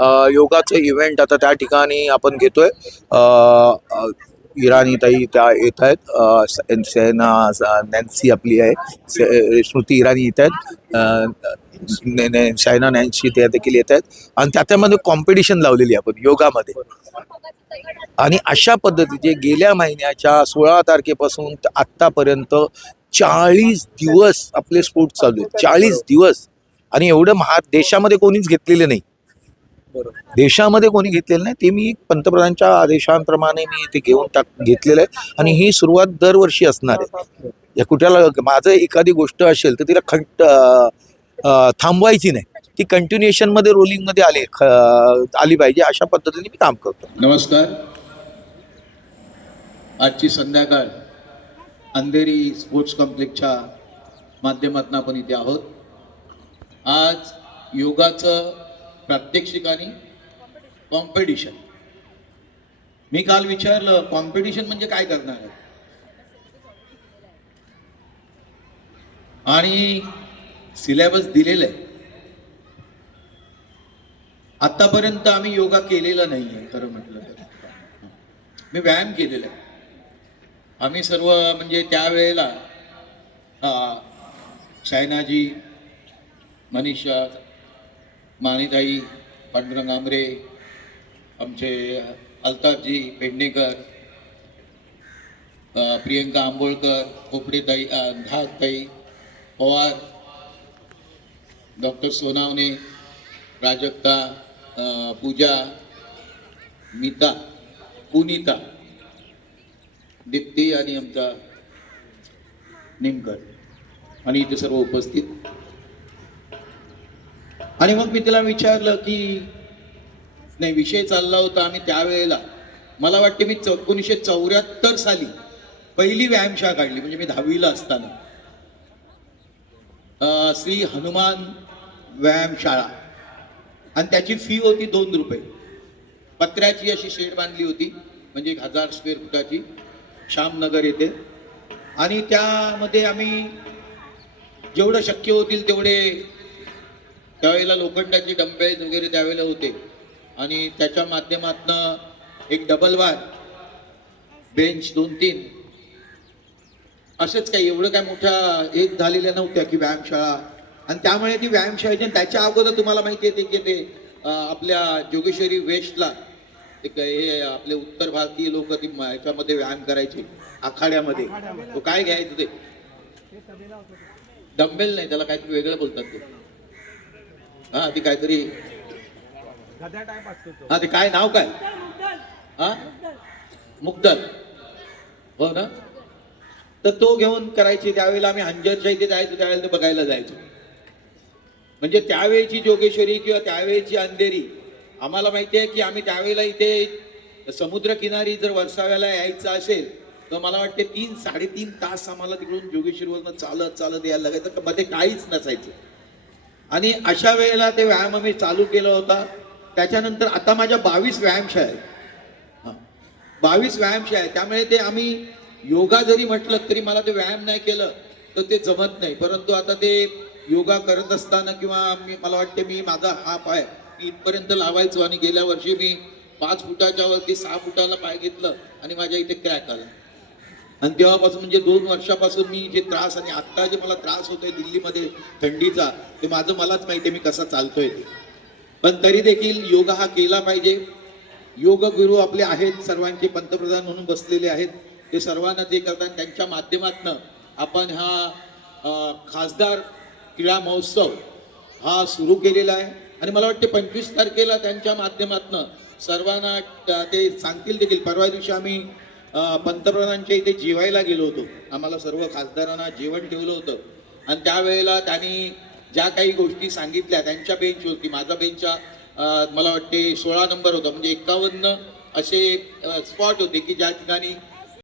योगाचं इव्हेंट आता त्या ठिकाणी आपण घेतोय. इराणी ताई त्या येत आहेत. सेना नॅन्सी आपली आहे. स्मृती इराणी येत आहेत. अ, सायना नॅन्सी त्या देखील येत आहेत. आणि त्याच्यामध्ये कॉम्पिटिशन लावलेली आहे आपण योगामध्ये. आणि अशा पद्धतीचे गेल्या महिन्याच्या सोळा तारखेपासून आत्तापर्यंत चाळीस दिवस आपले स्पोर्ट चालू आहेत. चाळीस दिवस. आणि एवढं महा देशामध्ये कोणीच घेतलेले नाही. देशामध्ये कोणी घेतलेलं नाही ते मी पंतप्रधानांच्या आदेशांप्रमाणे मी ते घेऊन टाक घेतलेलं आहे. आणि ही सुरुवात दरवर्षी असणार आहे. या कुठ्याला माझं एखादी गोष्ट असेल तर तिला खंट थांबवायची नाही. ती कंटिन्युएशनमध्ये रोलिंगमध्ये आली आली पाहिजे अशा पद्धतीने मी काम करतो. नमस्कार. आजची संध्याकाळ अंधेरी स्पोर्ट्स कॉम्प्लेक्सच्या माध्यमातून आपण इथे आहोत. आज योगाचं प्रात्यक्षिकानी कॉम्पिटिशन मी काल विचारलं कॉम्पिटिशन म्हणजे काय करणार आहे? आणि सिलेबस दिलेलं आहे. आतापर्यंत आम्ही योगा केलेला नाही आहे खरं म्हटलं तर. मी व्यायाम केलेला आहे. आम्ही सर्व म्हणजे त्यावेळेला अं, सायनाजी मनीषा माणिताई पांडुरंग आमरे आमचे अल्ताफजी पेडणेकर प्रियंका आंबोळकर खोपडेताई धाकताई पवार डॉक्टर सोनावणे प्राजक्ता पूजा मीता पुनिता दीप्ती आणि आमचा निमकर. आणि इथे सर्व उपस्थित आणि मग मी तिला विचारलं की नाही विषय चालला होता आम्ही त्यावेळेला मला वाटते मी एकोणीसशे चौऱ्याहत्तर साली पहिली व्यायामशाळा काढली म्हणजे मी दहावीला असताना. श्री हनुमान व्यायामशाळा. आणि त्याची फी होती दोन रुपये. पत्र्याची अशी शेड बांधली होती म्हणजे एक हजार स्क्वेअर फुटाची श्यामनगर येथे. आणि त्यामध्ये आम्ही जेवढं शक्य होतील तेवढे त्यावेळेला लोखंडाचे डंबेल्स वगैरे त्यावेळेला होते. आणि त्याच्या माध्यमातनं एक डबल बार बेंच दोन तीन असंच काही एवढं काय मोठ्या एक झालेल्या नव्हत्या की व्यायामशाळा. आणि त्यामुळे ती व्यायामशाळेची आणि त्याच्या अगोदर तुम्हाला माहिती आहे की ते आपल्या जोगेश्वरी वेस्टला हे आपले उत्तर भारतीय लोक ती ह्याच्यामध्ये व्यायाम करायचे आखाड्यामध्ये. तो काय घ्यायचं ते? डंबेल नाही त्याला काहीतरी वेगळं बोलतात ते. हा ती काहीतरी हा ते काय नाव काय? हा? मुग्दल हो ना? तर तो घेऊन करायची त्यावेळेला आम्ही हंजरच्या इथे जायचो त्यावेळेला ते बघायला जायचो. म्हणजे त्यावेळेची जोगेश्वरी किंवा त्यावेळेची अंधेरी आम्हाला माहिती आहे की आम्ही त्यावेळेला इथे समुद्रकिनारी जर वर्षाव्याला यायचं असेल तर मला वाटते तीन साडेतीन तास आम्हाला तिकडून जोगेश्वरीवरनं चालत चालत यायला लागायचं मध्ये काहीच नसायचं. आणि अशा वेळेला ते व्यायाम आम्ही चालू केला होता. त्याच्यानंतर आता माझ्या बावीस व्यायामशाळा आहेत. हां. बावीस व्यायामशाळा आहेत. त्यामुळे ते आम्ही योगा जरी म्हटलं तरी मला ते व्यायाम नाही केलं तर ते जमत नाही. परंतु आता ते योगा करत असताना किंवा मी मला वाटते मी माझा हा पाय मी इथपर्यंत लावायचो आणि गेल्या वर्षी मी पाच फुटाच्या वरती सहा फुटाला पाय घेतलं आणि माझ्या इथे क्रॅक आला. आणि तेव्हापासून म्हणजे दोन वर्षापासून मी जे त्रास आणि आत्ता जे मला त्रास होतोय दिल्लीमध्ये थंडीचा ते माझं मलाच माहिती आहे मी कसा चालतोय ते. पण तरी देखील योगा हा केला पाहिजे. योग गुरु आपले आहेत सर्वांचे पंतप्रधान म्हणून बसलेले आहेत. ते सर्वांना जे करतात त्यांच्या माध्यमातनं आपण हा खासदार क्रीडा महोत्सव हा सुरू केलेला आहे. आणि मला वाटते पंचवीस तारखेला त्यांच्या माध्यमातनं सर्वांना ते सांगतील देखील. परवा दिवशी आम्ही पंतप्रधानांच्या इथे जेवायला गेलो होतो. आम्हाला सर्व खासदारांना जेवण ठेवलं होतं. आणि त्यावेळेला त्यांनी ज्या काही गोष्टी सांगितल्या त्यांच्या बेंचवरती माझा बेंचच्या मला वाटते सोळा नंबर होता. म्हणजे एकावन्न असे स्पॉट होते की ज्या ठिकाणी